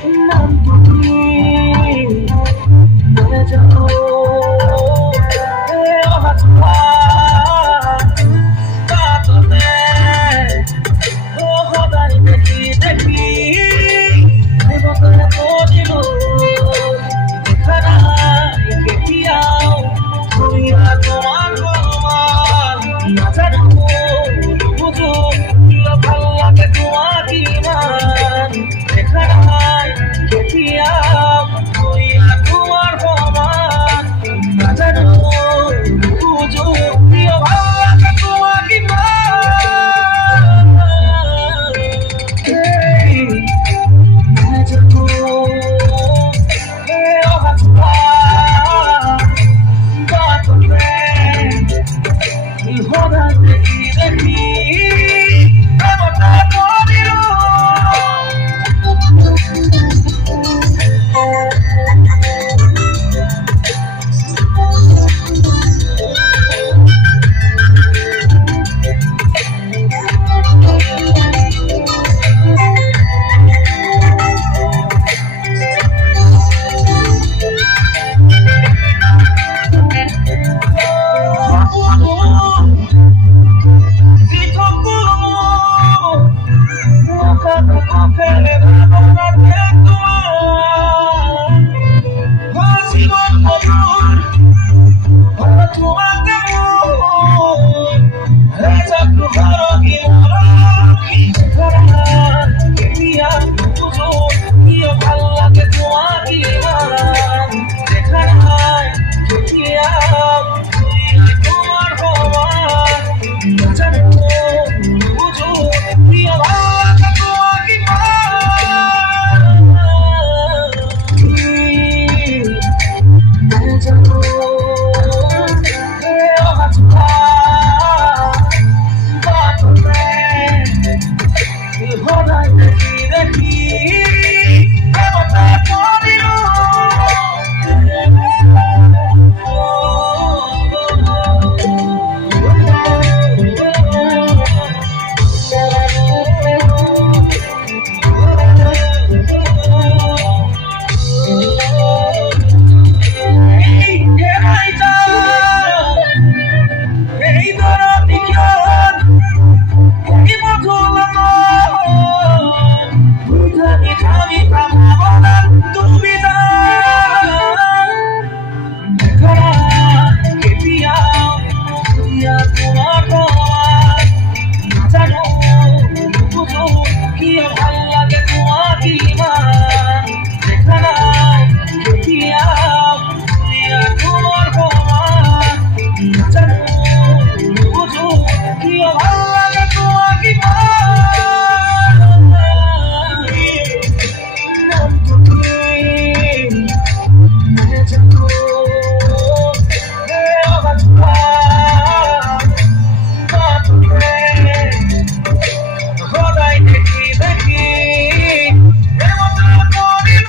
নাম তুমি বলে যাও অহাজা কাতনে ও সদায় দেখি দেখি দেবতাৰে পদিলো দেখা নাই কেতিয়াও ধৰিয়া তোমাৰ ভগৱান নাজানো নুবুজো কিয় ভাল লাগে তোমাক ইমান দেখা নাই কেতিয়াও ধৰিয়া তোমাৰ ভগৱান নাজানো নুবুজো কিয় ভাল লাগে তোমাক ইমান নাজানো অহাজা কাতনে সদায় দেখি দেখি দেবতাৰে পদিলো সদায় দেখি দেখি দেবতাৰে পদিলো You're